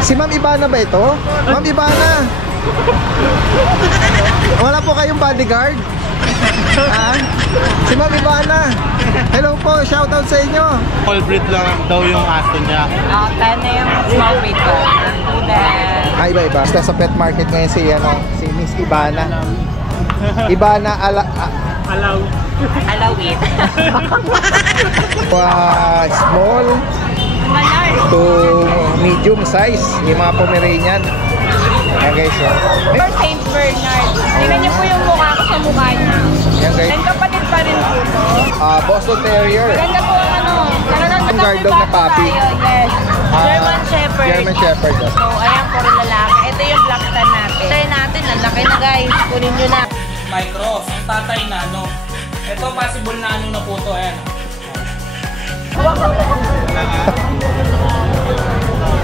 Si Ma'am Ivana ba ito? Ma'am Ivana! Wala po kayong bodyguard? Ha? Si Ma'am Ivana! Hello po, shoutout sa inyo! Full breed lang daw yung aso niya. 10 na yung small breed ko. Iba-iba. Basta sa pet market ngayon si Miss Ivana. Ivana Alawit. Small to medium size. Yung mga Pomeranian. Yan guys. Saint Bernard. Tingnan niyo po yung mukha ko sa mukha niya. Yan guys. Then kapatid pa rin po ito. Boston Terrier. Ganda po ang Ang guard dog na puppy. Yes. German Shepherd. German Shepherd. So, ayan, puro lalaki. Ito yung black tan natin. Try natin, ang laki na guys. Kunin nyo na. Micros, ang tatay nano. Ito possible nano na po to, ayan.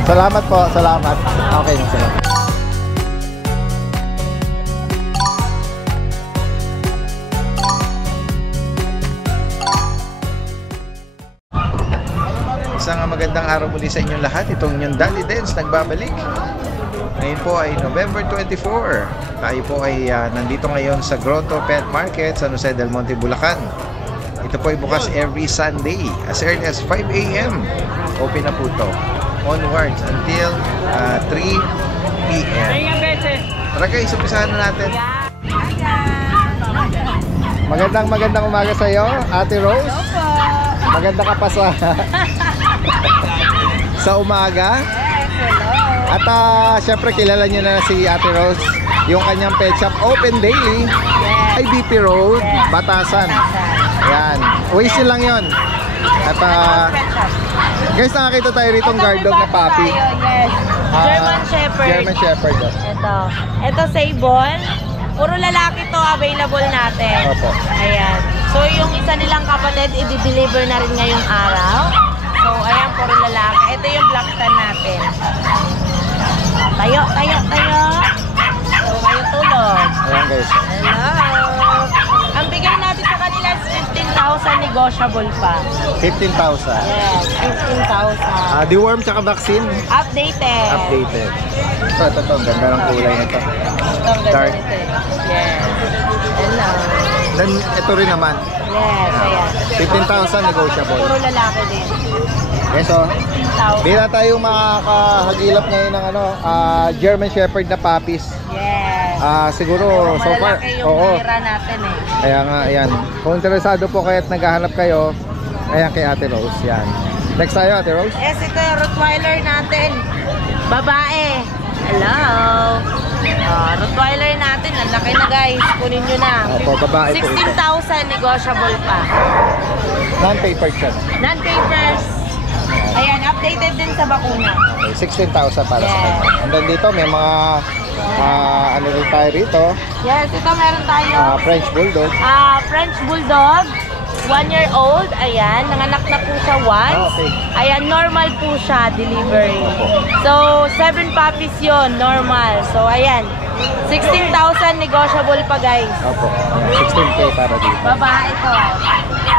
Salamat po, salamat. Okay na, salamat. Isang magandang araw muli sa inyong lahat. Itong inyong Dali Dance nagbabalik. Ngayon po ay November 24. Tayo po ay nandito ngayon sa Grotto Pet Market, San Jose del Monte, Bulacan. Ito po ay bukas every Sunday as early as 5 AM. Open na po ito. Onwards until 3 PM. Tara guys, umpisahan na natin. Magandang umaga sa iyo, Ate Rose. Maganda ka pa sa umaga. At syempre kilala niyo na si Ate Rose. Yung kanyang pet shop open daily. IBP Road, Batasan. Ayan. Waste nyo lang yun. At guys, nakakita tayo rito ng guard dog na puppy. Yes. German Shepherd. German Shepherd. Ito Sable. Puro lalaki to available natin. Opo. Ayan. So yung isa nilang kapatid i-deliver na rin ngayong araw. So ayan, puro lalaki. Ito yung black tan natin. Tayo. So kayo tulog. Ayan guys. Hello. Ang bigay natin sa kanila is 15,000 negotiable pa. 15,000. Yes, 15,000. Deworm tsaka vaccine. Updated. Ito. Ganda ng kulay nito. Dark. Yes. Hello. Then ito rin naman. Yes, ayan. 15,000 negotiable. Puro lalaki din. Yes, oh. 15,000. Di na tayo makakahagilap ngayon ng German Shepherd na puppies. Yes. Siguro so far. Malalaki yung tira natin eh. Kaya nga, ayan. Kung interesado po kayo at naghahanap kayo, ayan kay Ate Rose, yan. Next tayo, Ate Rose. Yes, ito yung Rottweiler natin. Babae. Hello. Rottweiler natin. Ang laki na guys. Kunin nyo na. Opo, babae po ito. 16,000 negotiable pa. Non-paper siya. Non-papers. Ayan, updated din sa bakuna. Okay, 16,000 para sa kanya. And then dito, may mga ano rin tayo rito. Yes, ito meron tayo. French Bulldog. French Bulldog. 1-year-old. Ayan, nanganak na po siya once. Okay. Ayan, normal po siya, delivery. So, 7 puppies yon normal. So, ayan. 16,000 negotiable pa guys. Opo. 16K para dito. Babae ko.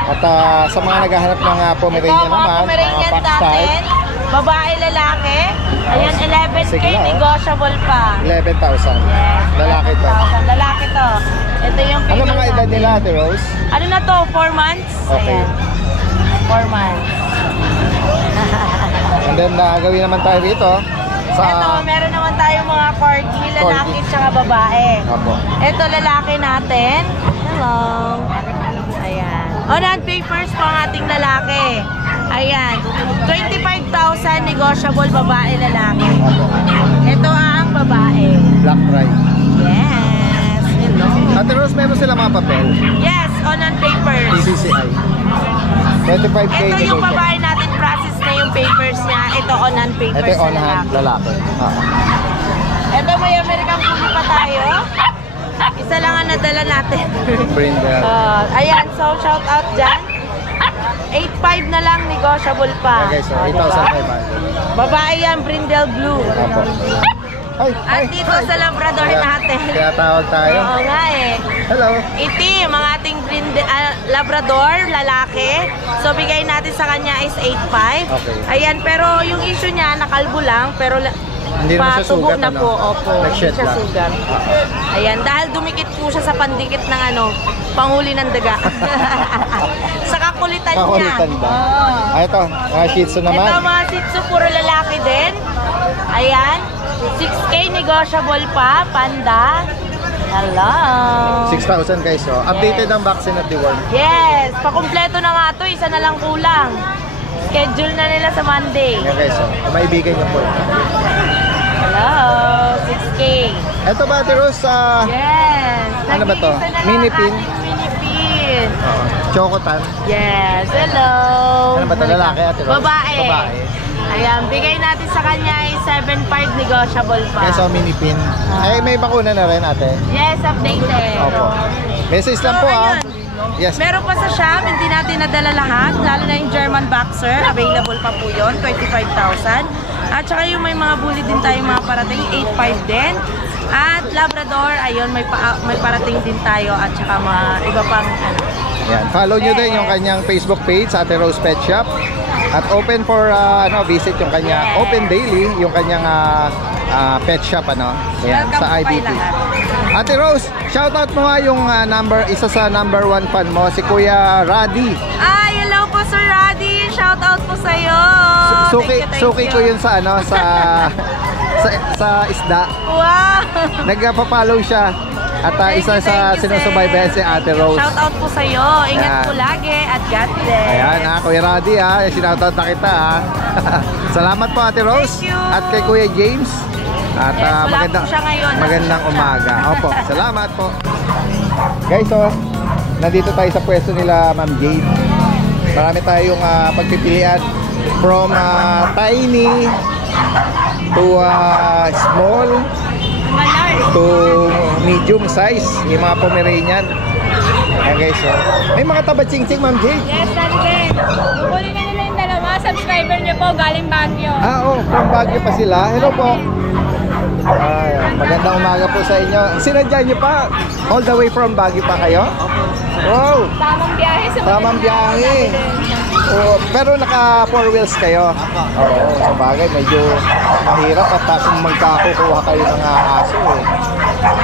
At sa mga naghahanap ng Pomeranian Ito, mga naman, Pomeranian fox natin. type, Babae, lalaki. Ayan, 11K Sige na, oh. negotiable pa. 11,000. Yes. Lalaki to. 11,000. Lalaki to. Ito yung Ano female mga edad natin. nila, Ate Rose? Ano na to? 4 months? Okay. Ayan. 4 months. And then gawin naman tayo rito sa Ito, meron naman tayong mga corgi, lalaki Corgi. tsaka babae. Opo. Ito, lalaki natin. Hello. Ayan. On papers po ang ating lalaki. Ayan. 25,000 negotiable babae, lalaki. Ito ang babae. Black Pride. Yes. Hello. Ate Rose, meron sila mga papel. Yes, on papers. PCCI. 25K Ito yung negotiable. babae natin, process na yung papers niya. Ito on papers Ito yung on na hand lalaki. Ito may American Bully pa tayo. Isa lang ang nadala natin. Brindle. Ayan, so shout out dyan. 8,500 na lang, negotiable pa. Okay, so Diba? 8,500. Babae yan, Brindle Blue. Opo. Hi, At dito sa Labrador natin. Kaya tawag tayo. Oo nga eh. Hello. Itim, ang ating Labrador, lalaki. So, bigay natin sa kanya is 8.5. Okay. Ayan, pero yung issue niya, nakalbo lang. Pero Hindi naman siya patubo sugat, na ano? po. Opo, hindi Nag-shed siya lang. sugat. Ayan, dahil dumikit po siya sa pandikit ng panghuli ng daga. Sa kakulitan niya. Kakulitan ba? Oo. Ah, ito. Shih Tzu naman. Ito mga Shih Tzu, puro lalaki din. Ayan. 6K negotiable pa. Panda. Hello. 6,000 guys. Oh. Updated ang vaccine at deworm. Yes. Pakumpleto na nga to. Isa na lang kulang. Schedule na nila sa Monday. Yan guys. Oh. Maibigan niyo po. Hello. 6K. Ito ba, Ate Rose? Yes. Ano ba to? Nag-iisa na lang Mini ang pin? ating mini pin. Chocotan. Yes. Hello. Ano ba ito? Lalaki, Ate Rose? Babae. Babae. Ayan. Bigay natin sa kanya is 7.5 negotiable pa. Guys, oh, mini pin. Ay, may bakuna na rin, ate. Yes, updated. Opo. Message lang So, po, ah. ayun. Yes. Meron pa sa shop, hindi natin nadala lahat, lalo na yung German Boxer, available pa po yun, 25,000. At saka yung may mga bully din tayong mga parating, 8.5 din. At Labrador, ayun, may parating din tayo at saka mga iba pang Yan. Follow nyo din yung kanyang Facebook page, Ate Rose Pet Shop. At open for visit yung kanya, Yes. open daily yung kanyang pet shop, ano? Ayan, Welcome sa po IBP. kayo lahat. Ate Rose, shoutout mo nga yung isa sa number 1 fan mo, si Kuya Raddy. Ay, hello po Sir Raddy, shout out po sa'yo. Suki, Thank you, suki ko yun sa sa isda. Wow! Nagpa-follow siya. At Thank isa you, sa thank you, sinusubaybayan si Ate Rose. Shout out po sa'yo. Ingat Ayan. po lagi at God bless. Ayan Kuya Raddy sinoutout na kita Salamat po Ate Rose. Thank you. At kay Kuya James. At Yes, wala po siya ngayon. magandang Nasa umaga. Opo, salamat po. Guys, nandito tayo sa pwesto nila Ma'am Jade. Marami tayong pagpipilian from tiny to small to medium size, yung mga Pomeranian. Ayan guys, may mga taba-ching-ching Ma'am Jade. Yes, Daddy Ben. Kukunin na nila yung dalawa. Subscriber niyo po, galing Baguio. From Baguio pa sila. Hello po. Magandang umaga po sa inyo. Sinadya niyo pa? All the way from Baguio pa kayo? Wow! Tamang biyahe sa Tamang biyahe. Oh, pero naka 4 wheels kayo? Oo, sa bagay. Medyo mahirap at kung magkakukuha kayo ng aso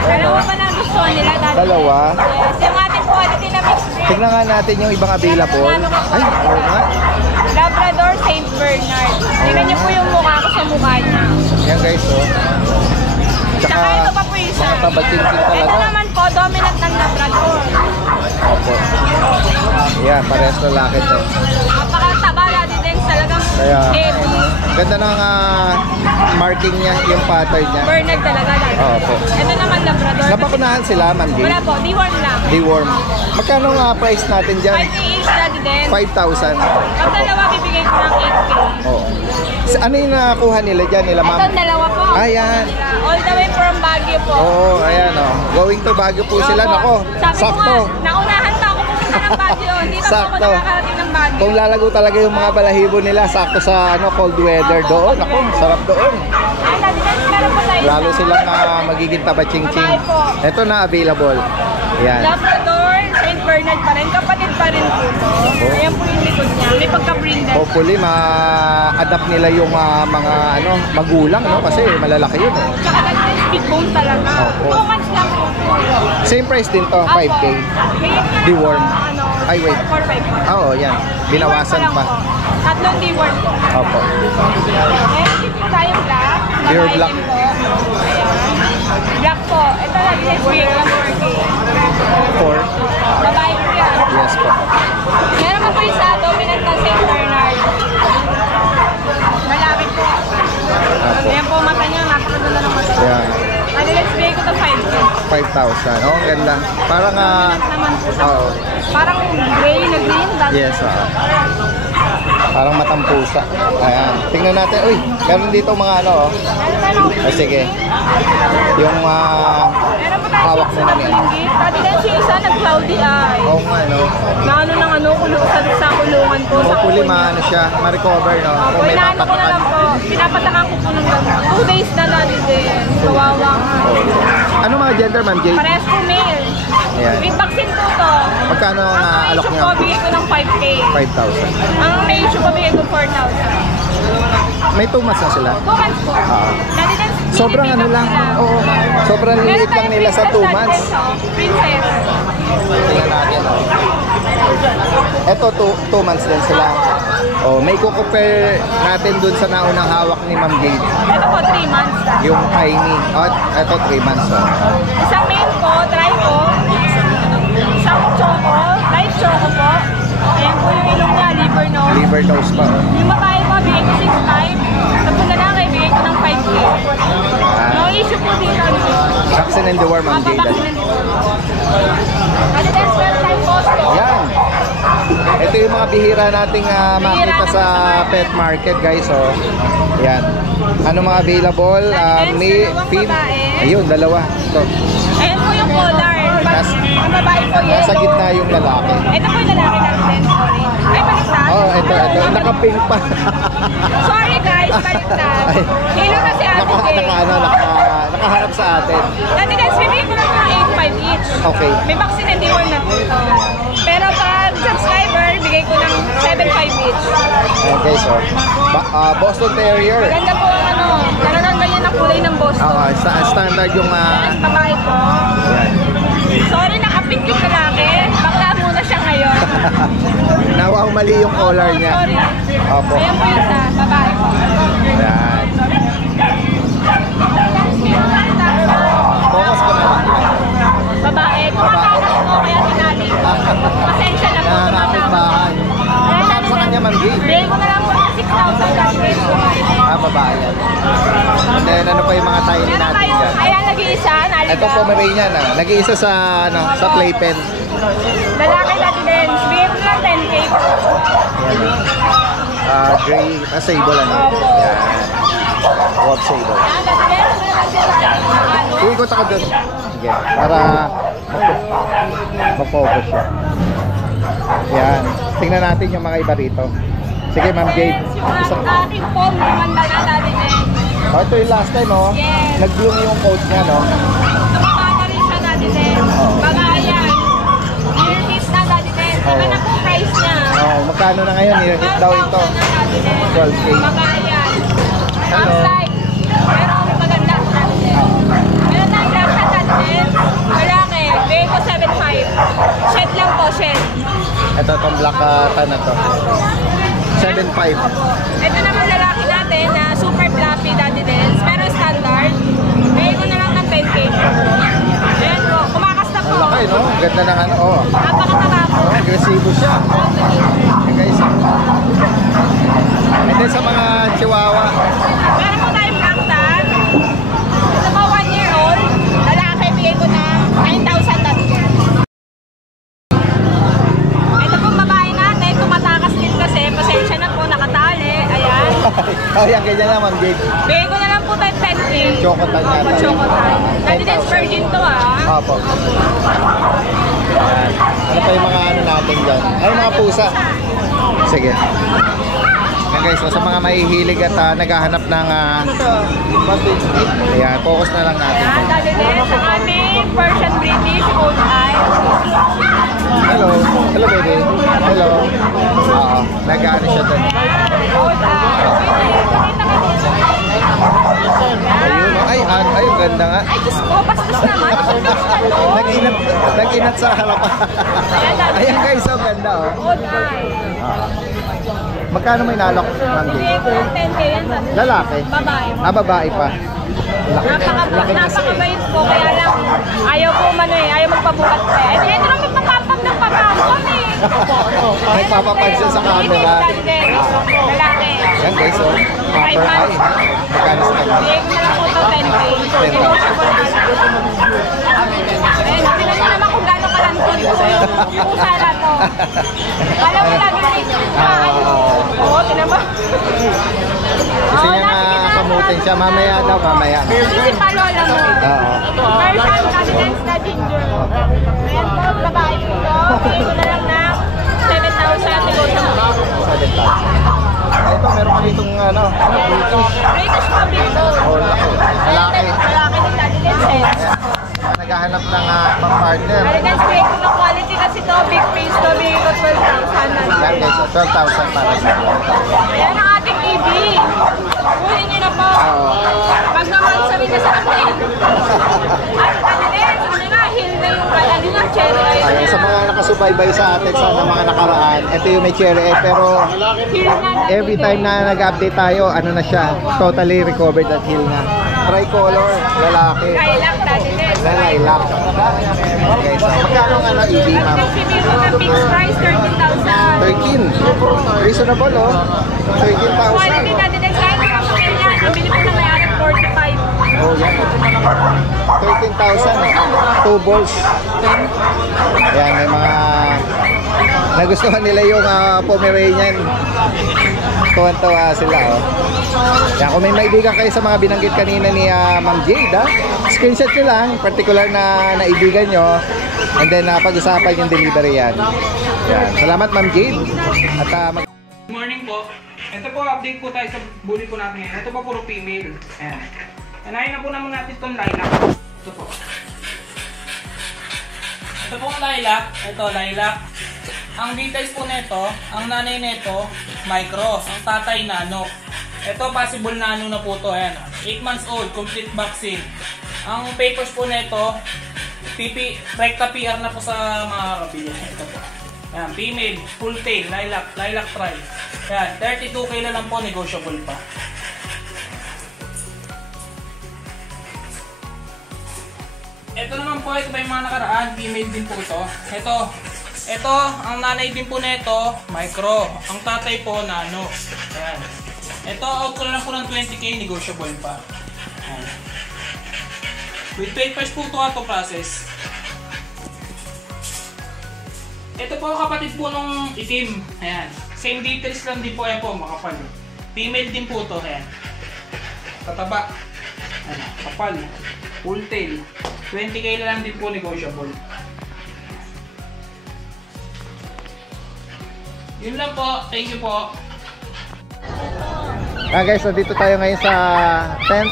Dalawa pa na gusto nila, Daddy Ben. Dalawa? Yes, yung ating quality na mixed breed. Tignan nga natin yung ibang available. Ay, oo nga. Labrador St. Bernard. Tingnan niyo po yung mukha ko sa mukha niya. Yan guys, Tsaka ito pa po isa. mga taba-ching-ching Ito talaga. naman po, dominant ng Labrador. Opo. Yan, parehas lalaki to. Napakataba, Daddy Ben. Talagang Kaya, heavy. ganda ng marking niya, yung pattern niya. Bernard talaga, Daddy Ben. Opo. Ito naman Labrador. Napakunahan sila, Ma'am Wala Jade? po, deworm lang. Deworm. Magkano nga price natin dyan? 5 each, Daddy Ben. 5,000. Pag dalawa, bibigay ko ng 8K. Oo. Ano yung nakakuha nila dyan, nila ma'am? Itong dalawa po. Ayan. All the way from Baguio po. Oo, ayan Going to Baguio po sila. Opo. Nako, Sabi ko sakto. nga, naunahan pa ako pupunta ng Baguio. Hindi pa po ako Sakto. nakakarating ng Baguio. Kung lalago talaga yung mga balahibo nila, sakto sa cold weather doon. Ako, sarap doon. Ay, Daddy Ben, meron po tayo Lalo isa. silang magiging taba-ching-ching. Babae po. Ito na available. Ayan. Labrador, St. Bernard pa rin. Kapatid pa rin po. Ayan po yung likod niya. May pagka-brindle. Hopefully, ma-adapt nila yung mga magulang, no? Kasi malalaki yun. Tsaka Daddy Ben, big bone talaga. Opo. 2 months lang po. Same price din to, 5K. Deworm. Ay, wait. 4-5 po. Oo, yan. Binawasan Deworm pa. lang po. Tatlong deworm po. Opo. Meron din po tayong black. Pure Babae black. din po. Ayan. Black po. Ito lang din bigay ko lang 4K. 4. Babae po yan. Yes po. Meron pa po isa, dominant na St. Bernard. Malapit po. Opo. Ayan po mata niya, napakaganda ng mata. Ayan. Ano, let's bigay ko to 5K. 5,000. Oh, ang ganda. Parang, Naman po sa oo. parang gray na green. Yes, parang matampusa. Ayan. Tingnan natin. Uy, meron dito mga Ano Ay, sige. Yung meron po tayo hawak mo na niya. Dati din siya isa, nag-cloudy eye. Oo nga, no? Na ano, sa kulungan po. sa Hopefully, kuko niya. siya, ma-recover, no? Opo, Kung may inaano ko na lang po. Pinapatakan ko po ng gamot. 2 days na Daddy Dance. Kawawa nga. Ano mga gender, Ma'am Jade? Parehas po male. Ayan. May vaccine po to. Magkano ang Ang alok issue niya? ko, bigay ko ng 5K. 5,000. Ang may issue ko, bigay ko 4,000. May 2 months na sila. 2 months po. Daddy Dance, Sobrang ano lang. Oo. Sobrang Meron liit lang tayong nila sa 2 princess, months. Daddy Dance, oh. Princess. Tingnan natin. Ito, 2 months din sila. Oh, may kukumpare natin dun sa naunang hawak ni Ma'am Jade. Ito po, 3 months. Yung tiny. Oh, ito 3 months. Oh. Isang main po, try po. Isang choco, light choco po. Ayan po yung ilong niya, liver nose. Liver nose pa. Oh. Yung babae po, bigay ko 6.5. Tapos na lang, bigay ko ng 5K. No issue po dito. Vaccine and deworm, Ma'am Jade. Ano din, first time posto. Yan. Ito yung mga bihira nating makita sa pet market, guys. So, yan. Ano mga available? May feed. Ayun, dalawa. Ito. Ayan po yung collar. Ang babae po, yellow. Nasa gitna yung lalaki. Ito po yung lalaki natin, sorry. Ay, baliktad. Oh, ito. Naka-pink pa. Sorry guys, baliktad. Ay. Hilo na si Ate Jay. Nakaharap sa atin. Dati guys, bibigyan ko lang ng 8.5 each. Okay. May vaccine and deworm na po ito. Pero pag subscriber, bigay ko ng 7.5 each. Okay, so. Boston Terrier. Maganda po ang ano, talagang ganyan ang kulay ng Boston. Standard yung... Babae po. Yan. Sorry, nakapink yung lalaki. Bakla muna siya ngayon. Nawang mali yung collar Opo, niya. sorry. Opo. Ayan po yung isa, babae po. Yan. Focus ko na. Babae, kumakakas po, kaya tinali. Pasensya na po, Nakakapit tumatawag. bahay. Magkano sa kanya, Ma'am Jade? Bigay ko na lang po ng 6,000 cash rate po. Babae yan. And then, ano pa yung mga tiny Meron natin kayo, dyan? ayan, nag-iisa, naligaw. Ito Pomeranian, nag-iisa sa, sa playpen. Lalaki natin din, bigay ko na lang 10K po. Gray, sable ano. Opo. Yan. Wolf sable. Ayan, natin din, Ikot ako doon. Sige, para mag-focus siya. Yan. Tingnan natin yung mga iba rito. Sige, Ma'am Jade. yung aking phone, gumanda na natin din. Oh, ito yung last time, oh. Yes. Nag-bloom yung coat niya, no? Tumata rin siya natin din. Mga ayan, year tip na natin din. Saka na po price niya. Oh, magkano na ngayon? Hit daw ito. 12K. Mga ayan. Hello. Outside. Pero maganda po natin din. Meron tayong black hat natin din. Malaki. Bigay ko 7.5. Shed lang po, shed. Ito, itong black tan na to. 7.5. Ito naman lalaki natin na super fluffy daddy dens. Pero standard. Bigay ko na lang ng 10K. Ayan po. Kumakas na po. Ay, no? Ganda ng ano, oh. Napakataba po. Oh, agresibo siya. Okay, guys. And then sa mga chihuahua, Meron po tayong black tan. Sa mga 1 year old, lalaki, bigay ko na 9,000 natin. Ito pong babae natin, tumatakas din kasi, pasensya na po, nakatali. Ayan. oh, yan, ganyan na, Ma'am Jade. Bigay ko na lang po tayo 10K. Chocotan Opo, yata. chocotan. Dati din virgin to ah. Opo. Yan. Ano pa yung mga ano natin dyan? Ay, mga pusa. Sige. Yan guys, so, sa mga mahihilig at naghahanap ng ayan, focus na lang natin. Ayan, dati din sa aming Persian British Old Eye. Hello. Hello, baby. Hello. Oo. Nag-ano siya doon. Old Eye. Pakita ka dito. Ayun. Ay, ay, ganda nga. Ay, Diyos ko, bastos naman. Nag-inat sa harapan. Ayan guys, so ganda oh. Old Eye. Magkano may nalok, Ma'am Bigay Jade? ko ng 10K yan sa Lalaki? babae. Babae pa. Napakabait po, kaya lang ayaw po umano eh, ayaw magpabukat pa eh. Ito naman magpapapag ng pagkampon eh. Nagpapapansin sa camera. Lalaki. Yan guys, so. Proper eye. Magkano sa kanya? Bigay ko na lang po ito 10K. Negotiable na lang. Eh, tingnan nyo naman kung gano'ng kalantod po yung pusa na to. Alam mo lagi oo, tinan mo. Gusto niya nga kamutin siya. Mamaya daw, mamaya. Si Palola mo. Oo. Persian Confidence na ginger. Ayan po, babae po. Bigay ko na lang na 7,000 negotiable. 7,000. ito, meron ka ditong ano, British Mabito. oh, laki. Lalaki. Malaki din Daddy Dens eh. Naghahanap ng pang-partner. Daddy Dens, great na quality kasi to. Big face to. Bigay ko 12,000 na. Yan guys, so 12,000 para sa Ayan ang ating EB. Kunin niyo na po. Pag naman sabi na sa akin. At Daddy Dens, ano na, hill na yung pala nila. Cherry Ayan, rider. sa mga nakasubaybay sa atin sa mga nakaraan, ito yung may cherry egg, pero Hill na. every time na nag-update tayo, ano na siya, totally recovered at heal na. Tricolor, lalaki. Lilac, Daddy Dens. Lilac. Okay, so magkano nga na EB, ma'am? Sabi mo ng fixed price, 13,000. 13. Reasonable, oh. 13,000. Quality Daddy Dens, kahit kapakil niya. Ang bili po na may-ari 45. Oh, yan. 13,000, eh. 2 balls. Ayan, may mga nagustuhan nila yung Pomeranian. Tuwan-tuwa sila, oh. Yan, kung may maibigan kayo sa mga binanggit kanina ni Ma'am Jade, screenshot nyo lang, particular na naibigan nyo, and then pag-usapan yung delivery yan. Yan. Salamat, Ma'am Jade. At Good morning po. Ito po, update po tayo sa bully po natin ngayon. Ito po puro female. Ayan. Anayin na po naman natin itong lilac. Ito po. Ito po ang lilac. Ito, lilac. Ang details po nito, ang nanay nito, micro. Ang tatay, nano. Ito, possible nano na po ito. Ayan. 8 months old, complete vaccine. Ang papers po nito, recta PR na po sa mga kabili. Ito po. Ayan, female, full tail, lilac tri. Ayan, 32k na lang po, negotiable pa. Ito naman po, ito pa yung mga nakaraan, female din po ito. Ito, ang nanay din po nito, micro. Ang tatay po, nano. Ayan. Ito, out ko na lang po ng 20k, negotiable pa. Ayan. With papers po ito ato process. Ito po kapatid po nung itim. Ayan. Same details lang din po. Ayan po, makapal. Female din po ito. Ayan. Kataba. Ayan. Kapal. Full tail. 20k na lang din po, negotiable. Yun lang po. Thank you po. guys, nandito tayo ngayon sa tent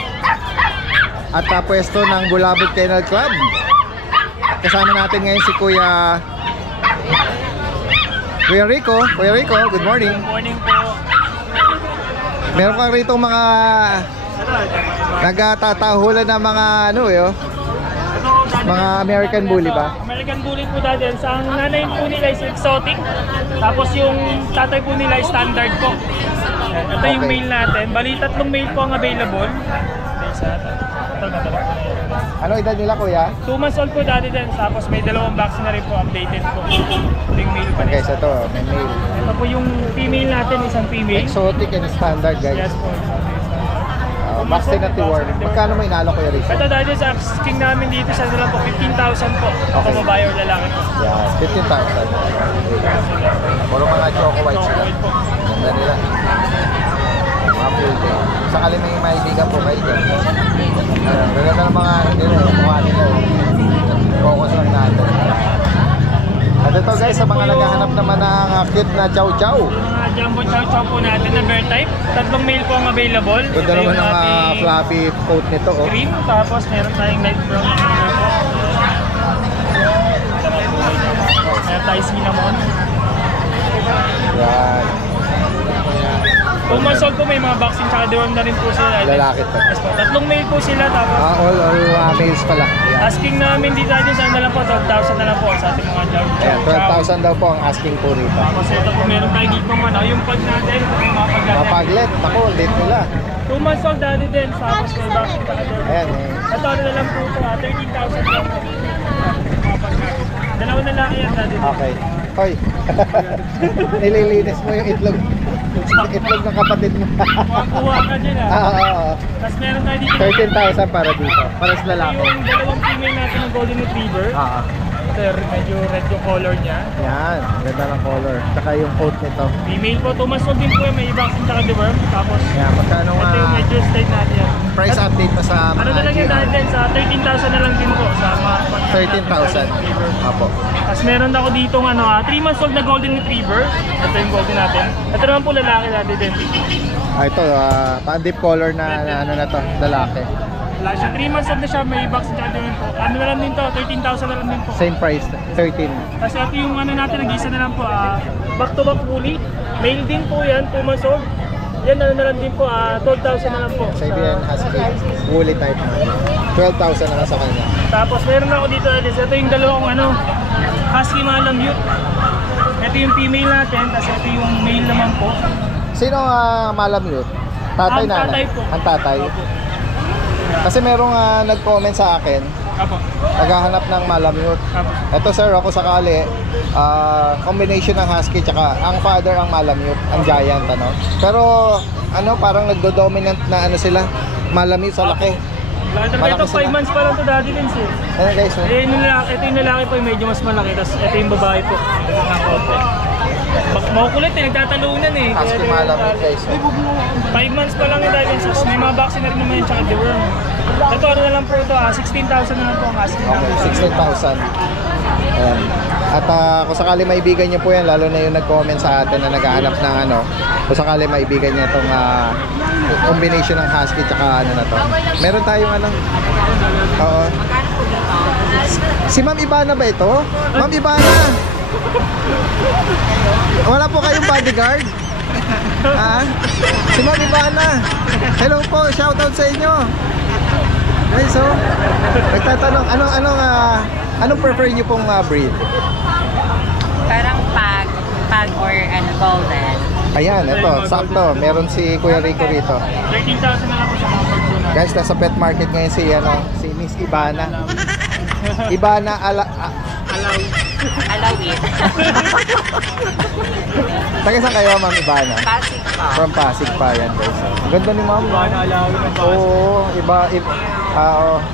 at pwesto ng Bulabog Kennel Club. At kasama natin ngayon si Kuya Rico. Kuya Rico, good morning. Good morning po. Meron kang rito mga nagtatahulan ng mga ano mga American Bully ba? American Bully po dati. Ang nanay po nila is exotic. Tapos yung tatay po nila is standard po. Ito yung Okay. male natin. Bali, 3 male po ang available. Ano edad nila, Kuya? 2 months old po dati din. Tapos may 2 vaccine na rin po updated po. Ito yung male pa Okay, rin. so ito, may male. Ito po yung female natin, isang female. Exotic and standard, guys. Yes po. Vaccine at worm. Magkano may inalo, Kuya Rico? Ito dati sa asking namin dito sa nila po, 15,000 po. Ako Okay. babae o lalaki po. Yeah, 15,000. Puro mga choco white Choco sila. white po. Ganda nila. Mga full day. Sakali may maibigan po kayo dyan. Ganda ng mga nila, yung mukha nila. Focus lang natin. At ito guys, sa mga naghahanap naman ng cute na chow chow. Mga jumbo chow chow po natin na bear type. 3 male po ang available. Ganda Ito naman yung ang ating fluffy coat nito. Oh. cream. Tapos meron tayong light brown. Meron tayong cinnamon. Yan. 2 months old po, may mga vaccine tsaka deworm na rin po sila. Lalaki to. Yes po. 3 male po sila. Tapos All males pala. Yan. asking namin dito natin saan na lang po. 12,000 na lang po sa ating mga chow Ayan, chow. 12,000 daw po ang asking po rito. Tapos ito po meron tayo dito mga yung pag natin. Yung mga pag Mga natin. paglet, ako, late nila. 2 months old dati din. Tapos may vaccine tsaka deworm. Ayan eh. Ito ano na lang po ito, 13,000 lang po. Kapag natin. Dalawa na lang yan dati. Okay. Hoy. Nililinis mo yung itlog. Itlog ng kapatid mo. Kuha ka dyan Oo. Tapos meron tayo dito 13,000 para dito. Para sa lalaki. yung dalawang female natin ng Golden Retriever. Oo. Ito medyo red yung color niya. Yan. Ganda ng color. Tsaka yung coat nito. Female po, 2 months old din po yung may vaccine tsaka deworm. Tapos Yan. Magkano nga? ito yung medyo state natin yan. price update pa sa Ano na lang yun dahil din, sa 13,000 na lang din po sa mga 13,000. Apo. Tapos meron ako dito 3 months old na golden retriever. Ito yung golden natin. Ito naman po lalaki natin din. Ito, pa-deep color na ano na to, lalaki. Wala siya, 3 months old na siya, may vaccine tsaka din po. Ano na lang din to, 13,000 na lang din po. Same price, 13. Tapos ito yung natin, nag-isa na lang po, back to back fully. Male din po yan, 2 months old. Yan na lang din po, 12,000 na lang po. Sa Iberian Husky, woolly type na. 12,000 na lang sa kanya. Tapos meron ako dito, Alice, ito yung dalawang Husky Malamute. Ito yung female natin, tapos ito yung male naman po. Sino Malamute? Tatay Ang na? tatay po. Ang tatay? Opo. Kasi merong nag-comment sa akin, Apo. naghahanap ng Malamute. Apo. Ito sir, ako sakali, combination ng Husky tsaka ang father ang Malamute, ang giant Pero parang nagdo-dominant na sila, Malamute sa laki. Ito Malaki 5 sila. months pa lang to daddy din sir. Ayan guys, Ito yung lalaki po, medyo mas malaki. Tapos ito yung babae po. Makukulit nagtatalunan Husky Malamute guys. 5 months pa lang yung dahil sa may mga vaccine na rin naman yun tsaka deworm. Ito na lang po ito, 16,000 na lang po ang Husky. Okay, 16,000. Ayan. At kung sakali maibigan niyo po yan, lalo na yung nag-comment sa atin na naghahanap ng kung sakali maibigan niya itong combination ng Husky tsaka na to. Meron tayong Oo. Si Ma'am Ibana ba ito? Ma'am Ibana! Wala po kayong bodyguard? Si Ma'am Ibana! Hello po, shoutout sa inyo! Guys, nagtatanong, anong prefer niyo pong breed? Parang pag or golden. Ayan, ito, sakto. Meron si Kuya Rico rito. 13,000 na lang po sa mga pag po na. Guys, nasa pet market ngayon si Miss Ibana. Ibana Alawit. Taga saan kayo, Ma'am Ibana? Pasig pa. From Pasig pa yan, guys. Ang ganda ni Ma'am. Oo,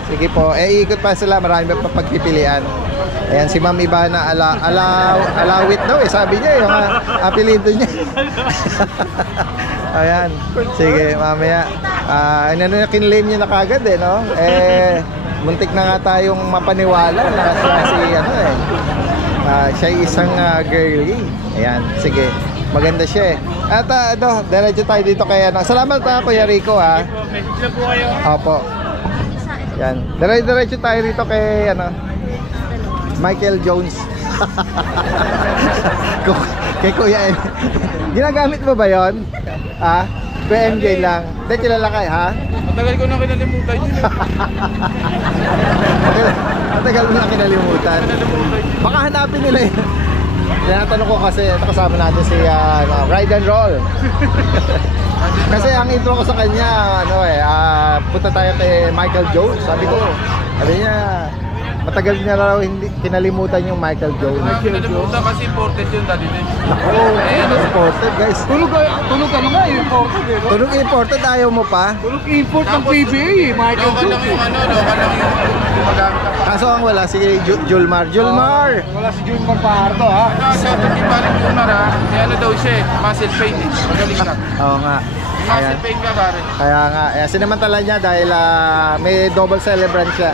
sige po. Ikot pa sila, marami pa pagpipilian. Ayan, si Ma'am Ibana Alawit daw sabi niya yung apelido niya. Ayan, sige, mamaya. Kinlaim niya na kagad no? Muntik na nga tayong mapaniwala na siya isang girly. Ayan, sige. Maganda siya At diretso tayo dito kay Salamat Kuya Rico Message na po kayo. Opo. Yan. Diretso tayo dito kay Michael Jones. Kay Kuya Ginagamit mo ba 'yon? Kuya MJ lang. Hindi kilala kayo, Matagal ko na kinalimutan yun. Matagal mo na kinalimutan. Baka hanapin nila yun. Tinatanong ko kasi kasama natin si Ride and Roll. Kasi ang intro ko sa kanya punta tayo kay Michael Jones. Sabi niya matagal niya raw hindi kinalimutan yung Michael Jones. Kinalimutan kasi imported yun dati din. Imported guys. Tulog nga imported Tulog imported, ayaw mo pa? Tulog import ng PBA Michael Jones. Local lang yung gumagamit ng Kaso ang wala si Julmar. wala si Julmar Pahardo Sa ating paling Julmar daw siya muscle pain magaling lang. Oo nga. Muscle pain ka pare. Kaya nga, sinamantala niya dahil may double celebrant siya.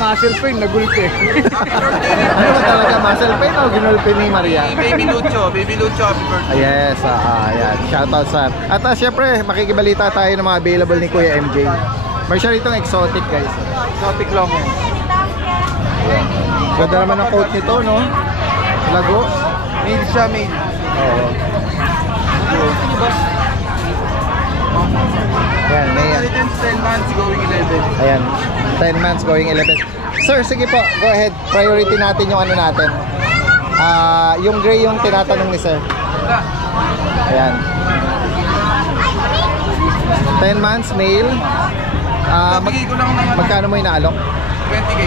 Muscle pain nagulpe. Ano ba talaga, muscle pain o ginulpe ni Maria? Baby Lucho happy birthday. Yes, ayan. Shoutout sa. At syempre, makikibalita tayo ng mga available ni Kuya MJ. May siya ritong exotic guys. Exotic long yan. Ganda naman ang coat nito, no? Lago. Made siya made. Oo. Ayan, may 10 months going 11. Ayan, 10 months going 11. Sir, sige po, go ahead. Priority natin yung natin. Yung gray yung tinatanong ni sir. Ayan. 10 months, male. Bigay ko lang ng Magkano mo inaalok? 20k.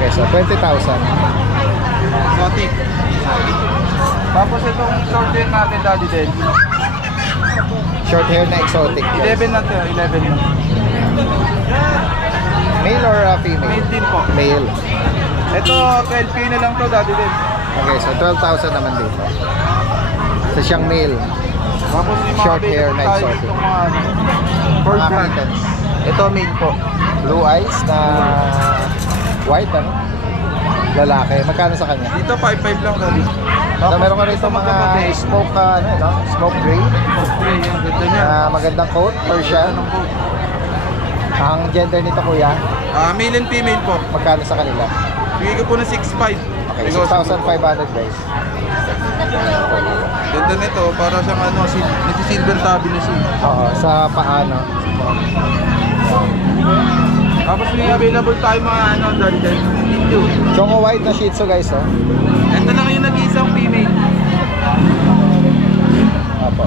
Okay, so 20,000. Exotic. Tapos itong short hair natin daddy din. Short hair na exotic. 11 na to, 11 na. Male or female? Male din po. Male. Ito 12k na lang to daddy din. Okay, so 12,000 naman dito. So siyang male. Tapos yung mga Short hair na tayo exotic. ditong mga For mga brand. kittens. Ito male po. Blue eyes na white, ano? Lalaki. Magkano sa kanya? Dito 5.5 lang daddy. So, meron ka rito mga smoke, ano, no? Smoke gray. Okay, yung ganda niya. Magandang coat, Persian. Ang gender nito, kuya, Male and female po. magkano sa kanila? Bigay ko po ng 6.5. Okay, 6,500 guys. Ganda nito, para siyang ano, nagsisilver tabi na siya. Oo, sa paano. Tapos may available tayo mga ano, daddy. Video. Choco white na Shih Tzu guys, oh. Ito lang yung nag-iisang female. Opo.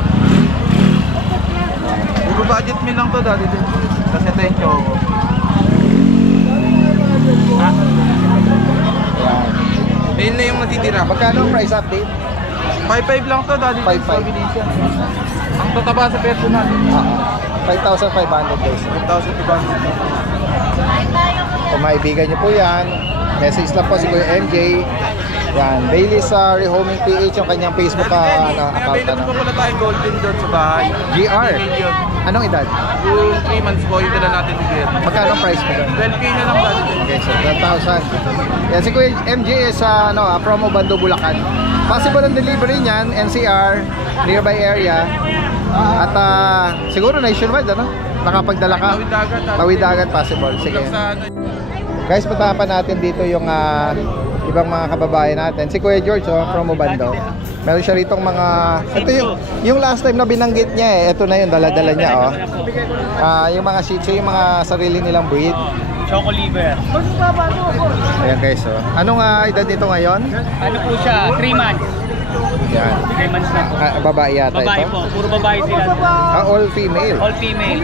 Puro budget meal lang to daddy. Kasi ito yung choco. Ayan. Ayun na yung natitira. Magkano ang price update? 5.5 lang to daddy. 5.5. Combination. Ang tataba sa peso natin. 5,500 guys. 5,200. Kung maibigan nyo po yan, message lang po si Kuya MJ. Yan, Bailey sa Rehoming PH yung kanyang Facebook May account. available pa pala tayong golden doon sa bahay. GR. Female yun. Anong edad? Yung 3 months po, yung dala natin ni Gert. Magkano ang price mo doon? 12K na lang daddy. Okay, so 12,000. Yan, si Kuya MJ is sa Promo Bando, Bulacan. Possible ang delivery niyan, NCR, nearby area. At siguro nationwide, ano? Nakapagdala ka. Tawid dagat. Tawid dagat possible. Sige. Kulang sa ano. Guys, patapan natin dito yung ibang mga kababayan natin. Si Kuya George, from Obando. Meron siya ritong mga... Ito yung last time na binanggit niya, ito na yung dala-dala niya, oh. Yung mga Shih Tzu, yung mga sarili nilang breed. Choco liver. Ayan guys, oh. Anong edad nito ngayon? Ano po siya? 3 months. Yan. 3 months na po. Babae yata Babae ito? po. Puro babae sila. All female. All female.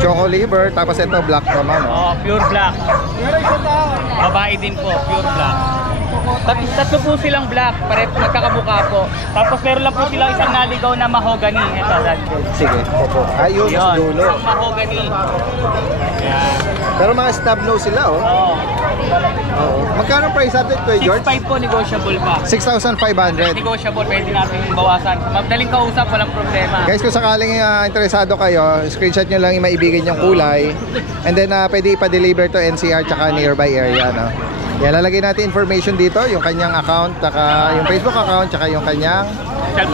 Choco liver, tapos ito black naman, oh. Oh, pure black. Babae din po, pure black. Tatlo po silang black, pare magkakabuka po. Tapos meron lang po silang isang naligaw na mahogany. Ito, that's it. Sige, opo. Ayun, sa Yun, dulo. isang mahogany. Yan. Pero mga snub nose sila, oh. Oh. Oo. Magkano ang price update, Kuya George? 6.5 po, negotiable pa. 6,500. Negotiable, pwede natin bawasan. Madaling kausap, walang problema. Guys, kung sakaling interesado kayo, screenshot nyo lang yung maibigan yung kulay. And then pwede ipa-deliver to NCR tsaka nearby area, no? Yan, lalagay natin information dito, yung kanyang account, tsaka yung Facebook account, tsaka yung kanyang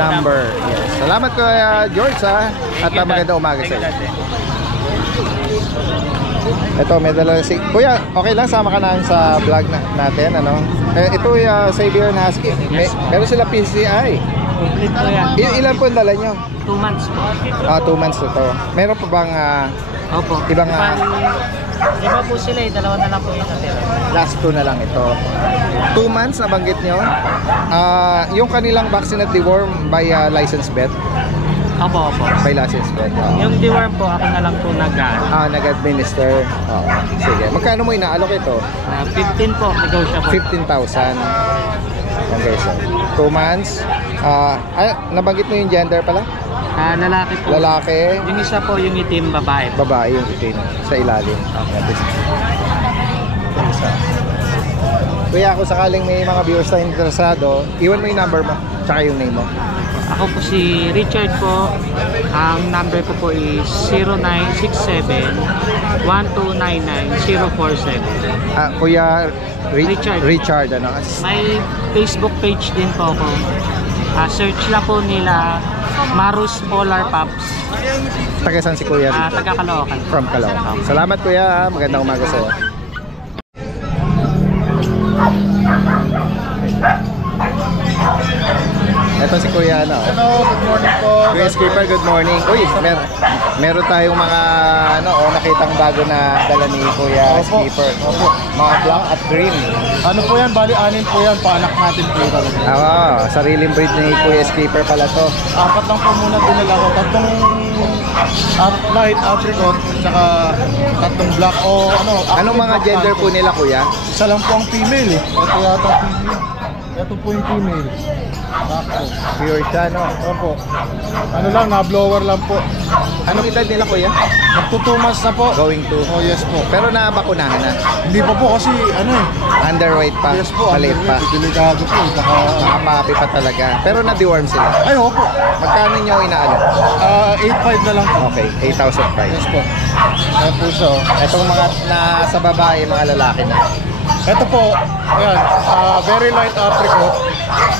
number. Yes. Salamat Kuya George, ha? At magandang umaga sa iyo. Ito, may dala si... Kuya, okay lang, sama ka na sa vlog natin, ano? Ito yung Siberian Husky. Meron sila PCI. Complete po yan. Ilan po ang dala nyo? 2 months po. 2 months na to. Meron pa bang Opo. ibang Iba po sila eh, dalawa na lang po yung natira. last 2 na lang ito? 2 months na banggit nyo? Yung kanilang vaccine at deworm by license vet? Opo. By license vet. Yung deworm po, ako na lang po Nag-administer. Sige. Magkano mo inaalok ito? 15 po, negotiable. 15,000. Yan guys. 2 months. Nabanggit mo yung gender pala? Lalaki po. Lalaki. Yung isa po, yung itim, babae. Babae yung itin sa ilalim. Kuya, kung sakaling may mga viewers na interesado, iwan mo yung number mo, tsaka yung name mo. Ako po si Richard po. Ang number ko po is 0967-1299-047. Kuya Richard. Richard, ano? May Facebook page din po ako. Search lang po nila Marus Polar Pups. Taga saan si Kuya Richard? Taga Caloocan. From Caloocan. Salamat Kuya, magandang umaga sa iyo. Ito si Kuya, ano? Hello, good morning po. Kuya Skipper, good morning. Uy, meron tayong mga nakitang bago na dala ni Kuya Skipper. Mga black at green. Ano po yan? Bali, 6 po yan. Paanak natin po yan talaga. Sariling breed ni Kuya Skipper pala to. 4 lang po muna dinala ko. 3 light apricot, tsaka 3 black o ano. Anong mga gender po nila, Kuya? Isa lang po ang female. Ito yata female. Ito po yung female. Sakto. Pure siya, no? Opo. Ano lang, na-blower lang po. Anong edad nila, kuya? Magto 2 months na po. Going to. Oh, yes po. Pero nabakunahan na. Hindi pa po kasi, ano eh. Underweight pa. Yes po, Maliit pa. delikado po. Baka, Nakapapi pa talaga. Pero na-deworm sila. ay, opo. Magkano nyo inaalok? 8.5 na lang po. Okay, 8,000 price. Yes po. Ayan po siya. Oh. Itong mga nasa babae, mga lalaki na. Ito po, ayan, very light apricot.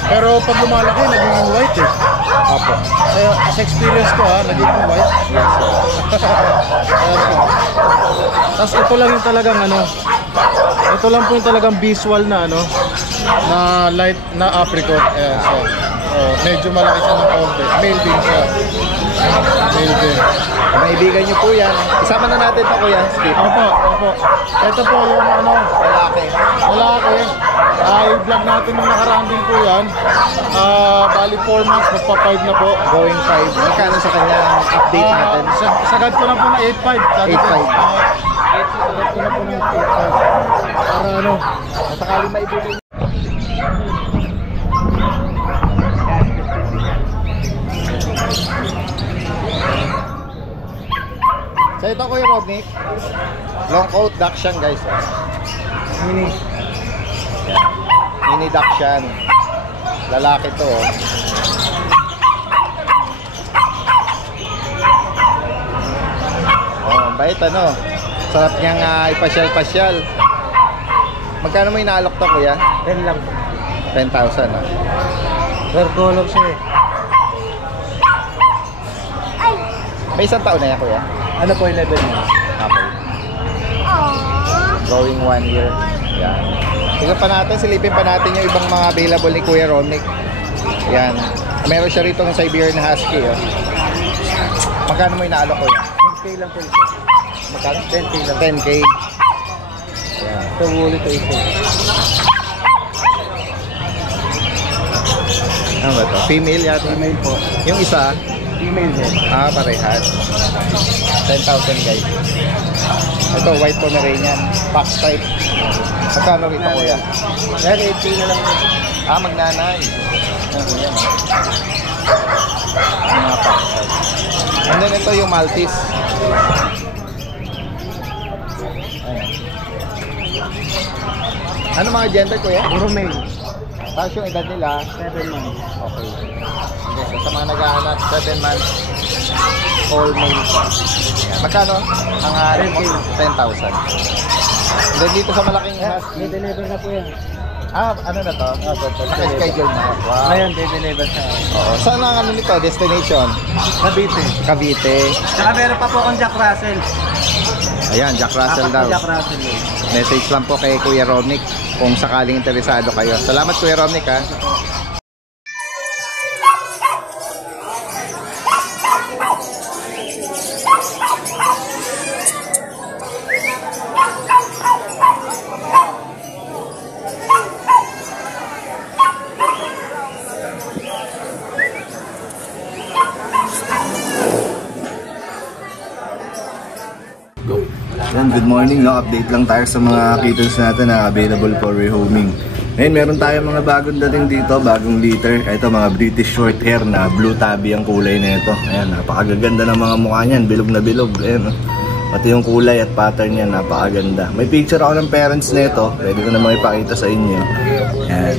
Pero pag lumalaki, nagiging white eh. Opo. Kaya sa experience ko nagiging white. Yes. Ayan po. Tapos ito lang yung talagang ano, ito lang po yung talagang visual na ano, na light na apricot. Ayan siya. Oh, medyo malaki siya ng konti. Male din siya. Male din. Maibigan nyo po yan. Isama na natin ito, kuya. Skip. Opo, opo. Ito po yung ano, Lalaki. lalaki. I-vlog natin nung nakaraan din po yan. Bali 4 months, magpa 5 na po. Going 5. Magkano sa kanya update natin? Sagad ko na po na 8.5. 8.5. Sagad ko na po ng 8.5. Para ano, Sakali maibigan nyo. So ito, Kuya Rodnick, long coat Dachshund, guys. Mini. Mini Dachshund. Lalaki to. Oh, bait ano. Sarap niyang ipasyal-pasyal. Magkano mo inaalok to, Kuya? 10 lang. 10,000. Rare color siya eh. May isang taon na yan, Kuya? Ano po yung level mo? Okay. Growing 1 year. Yan. Tingnan pa natin, silipin pa natin yung ibang mga available ni Kuya Rodnick. Yan. Meron siya rito ng Siberian Husky. Oh. Magkano mo inaalok, Kuya? 10k lang po isa. Magkano? 10k lang. 10K. Yan. Ito ulit ito isa. Ano ba ito? Female yata? Female po. Yung isa? Female din. Parehas. 10,000 guys. Ito, white Pomeranian. Fox type. Magkano rito, Kuya? Yan, 8k na lang po. Magnanay. Yan. Yung mga fox type. And then ito yung Maltese. Ayan. Ano mga gender, Kuya? Puro male. Tapos yung edad nila, 7 months. okay. Okay, so sa mga naghahanap, 7 months, all male pa. Ayan. Magkano? Ang harap mo? 10,000. And then dito sa malaking husky, May deliver na po yan. ano na to? Naka-schedule na. Wow. Ngayon, may deliver siya. Oo. Saan ang ano nito? Destination? Cavite. Cavite. Tsaka meron pa po akong Jack Russell. Ayan, Jack Russell daw. Jack Russell yun. Message lang po kay Kuya Rodnick kung sakaling interesado kayo. Salamat, Kuya Rodnick, ha. Good morning, no? Update lang tayo sa mga kittens natin na available for rehoming. Ngayon, meron tayong mga bagong dating dito, bagong litter. Ito, mga British short hair na blue tabby ang kulay na ito. Ayan, napakaganda ng mga mukha niyan, bilog na bilog. Ayan, no? Pati yung kulay at pattern niyan, napakaganda. May picture ako ng parents na ito, pwede ko namang ipakita sa inyo. Ayan,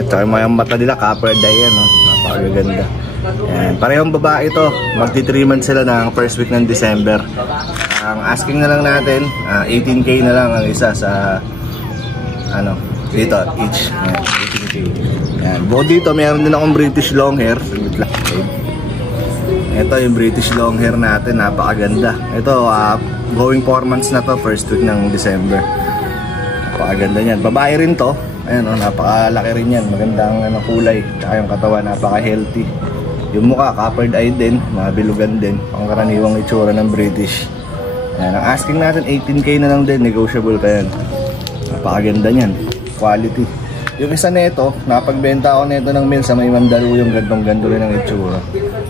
ito, yung mga mata nila, copper dye yan, no? Napakaganda. Ayan, parehong babae ito, magti 3 months sila ng first week ng December. Ang asking na lang natin, 18k na lang ang isa sa ano, dito each. 18k. Yan. Bukod dito, meron din akong British long hair. Ito yung British long hair natin, napakaganda. Ito, going 4 months na to, first week ng December. Napakaganda niyan. Babae rin to. Ayan, oh, napakalaki rin yan. Magandang kulay. Tsaka yung katawan, napaka-healthy. Yung mukha, coppered eye din, mabilugan din. Pangkaraniwang itsura ng British. Ayan, ang asking natin 18k na lang din, negotiable pa yan. Napakaganda niyan, quality. Yung isa nito, napagbenta ako nito ng male sa may Mandaluyong, gandong-gando rin ang itsura.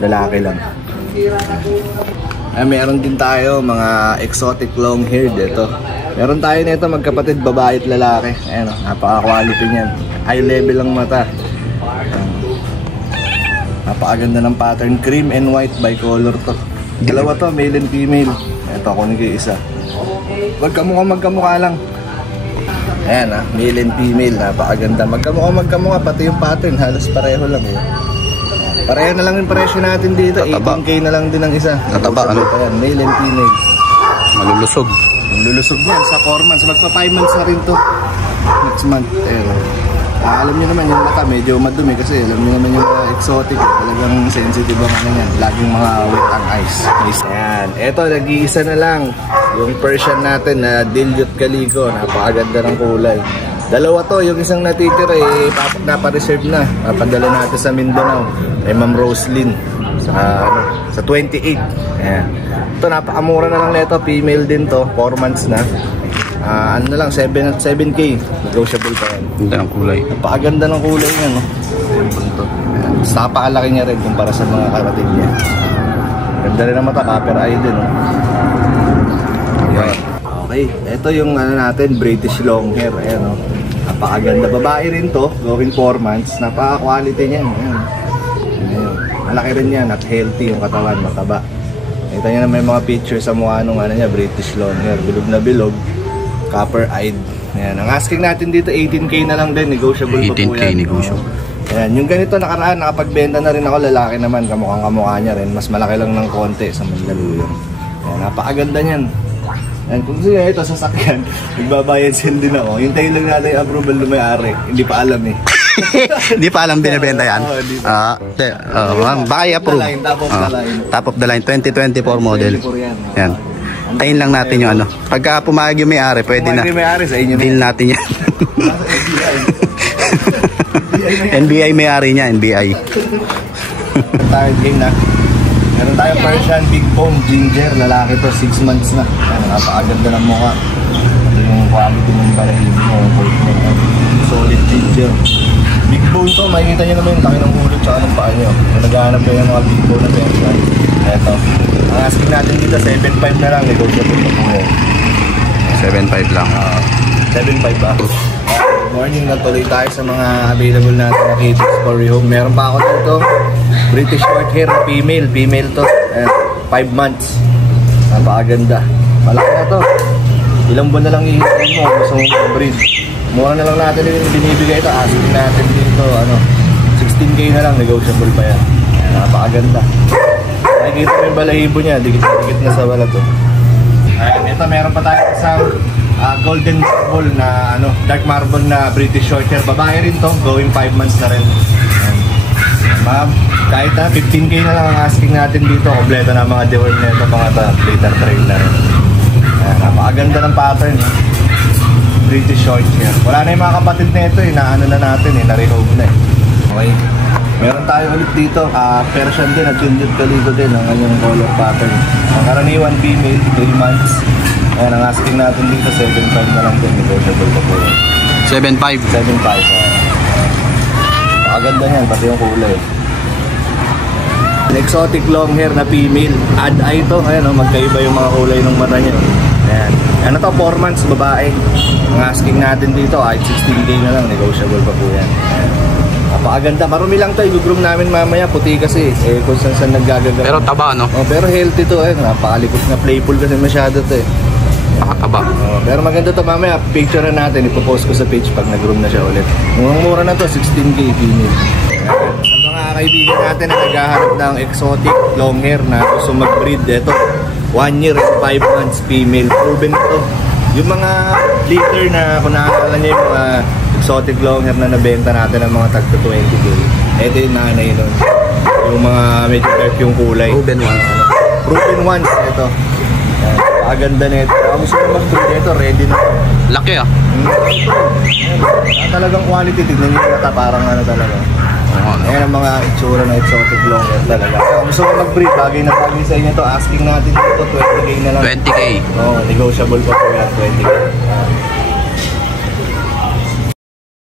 Lalaki lang. Ay, meron din tayo mga exotic long hair dito. Meron tayo nito magkapatid, babae at lalaki. Ayan, napaka-quality niyan. high level ang mata. Napakaganda ng pattern, cream and white bicolor to. Dalawa to, male and female. Ito, kunin ko yung isa. Magkamukha lang. Ayan male and female, napakaganda. Magkamukha, pati yung pattern, halos pareho lang eh. Pareho na lang yung presyo natin dito, 18K na lang din ang isa. Tataba, ano? Ayan, male and female. Malulusog. Malulusog yan sa 4 months. Magpa 5 months na rin to next month. Alam niyo naman yung mata medyo madumi kasi alam niyo naman yung exotic. Talagang sensitive ang ano yan. Laging mga wet ang eyes. Ayan. Eto, nag-iisa na lang. Yung Persian natin na dilute calico. Napakaganda ng kulay. Dalawa to. Yung isang natitira napareserve na. Napadala natin sa Mindanao. Ay Ma'am Roslyn. Sa 28. Ayan. Ito, napakamura na lang nito. Female din to. 4 months na. Ano na lang, 7K. Negotiable pa yan. Ganda ng kulay. Napakaganda ng kulay niya, no? Simple to. Ayan. Napakalaki niya rin kumpara sa mga kapatid niya. Ganda rin ang mata, copper eye din, no? Okay. Ito yung ano natin, British long hair. Ayan, no? Napakaganda. Babae rin to, going 4 months. Napaka-quality niyan. Ayan. Ayan. Malaki rin yan at healthy yung katawan, mataba. Ito niya na may mga picture sa mukha nung ano niya, British long hair. Bilog na bilog. Copper-eyed. Ayan. Ang asking natin dito, 18K na lang din. Negotiable pa po yan. 18K negotiable. Ayan. Yung ganito nakaraan, nakapagbenta na rin ako. Lalaki naman, kamukhang-kamukha niya rin. Mas malaki lang ng konti sa Mandaluyong. Ayan. Napakaganda niyan. Ayan. Kung gusto nyo ito, sasakyan, nagbabayad sin din ako. Hintayin lang natin yung approval na may-ari. Hindi pa alam eh. Hindi pa alam binibenta yan? Baka i-approve. Top of the line, 2024 model. Yan. Tayin lang natin yung ano. Pagka pumayag yung may-ari, pwede na. Deal natin yan. NBI may-ari niya, NBI. Tired game na. Meron tayo Persian, big bone, ginger, lalaki to, 6 months na. Napakaganda ng mukha. Yung quality ng balahibo mo, solid ginger. Big bone to, makikita nyo naman yung laki ng ulo tsaka ng paa nyo. Kung naghahanap kayo ng mga big bone na Persian. Eto. Ang asking natin dito, 7.5 na lang, negotiable na po yun. 7.5 lang. 7.5 ba? Good morning, natuloy tayo sa mga available natin na cages for rehome. Meron pa ako dito, British short hair na female. Female to, 5 months. Napakaganda. Malaki na to. Ilang buwan na lang ihintay mo, gusto mo mag-breed. Mura na lang natin yung binibigay ito. Asking natin dito, 16K na lang, negotiable pa yan. Napakaganda. Nakikita mo yung balahibo niya, dikit na sa balat to. Ito meron pa tayo isang golden marble na dark marble na British short hair. Babae rin to, going 5 months na rin. Ma'am, kahit 15K na lang ang asking natin dito. Kompleto na mga deworm na ito, mga later trail na rin. Napakaganda ng pattern. British short hair. Wala na yung mga kapatid na ito, na natin, na-rehome na . Okay. Meron tayo ulit dito, Persian din, at Dilute calico din ang kanyang color pattern. Ang karaniwan female, 3 months. Ayan, ang asking natin dito, 7.5 na lang din, negotiable pa po yun. 7.5? 7.5. Maganda yan, pati yung kulay. Exotic long hair na female, ad eye to. Ayan, magkaiba yung mga kulay ng mata niya. Ayan. Ano to, 4 months, babae. Ang asking natin dito, 16K na lang, negotiable pa po yan. Napakaganda. Marumi lang to, i-groom namin mamaya. Puti kasi, kung saan naggagagamit. Pero taba, no? Pero healthy to, napakalikot na, playful kasi masyado to Nakataba. Pero maganda to mamaya, picture na natin, ipopost ko sa page pag nag-groom na siya ulit. Mura na to, 16K female. Sa mga kaibigan natin na naghahanap ng exotic long hair na gusto mag-breed, ito, 1 year and 5 months female. Proven to. Yung mga litter na, kung nakakala niyo yung mga exotic long hair na nabenta natin ng mga tagto 20K. Ito yung nanay nun. Yung mga medyo dark yung kulay. Proven ones. Ito. Paganda na ito. Ako gusto na mag-breed ito. Ready na. Laki Talagang quality. Tignan nyo yung mata. Parang talaga. Ayan ang mga itsura na exotic long hair talaga. Kung gusto mo mag-breed, bagay na bagay sa inyo to. Asking natin dito, 20K na lang. 20K? Oo, negotiable pa po yan, 20K.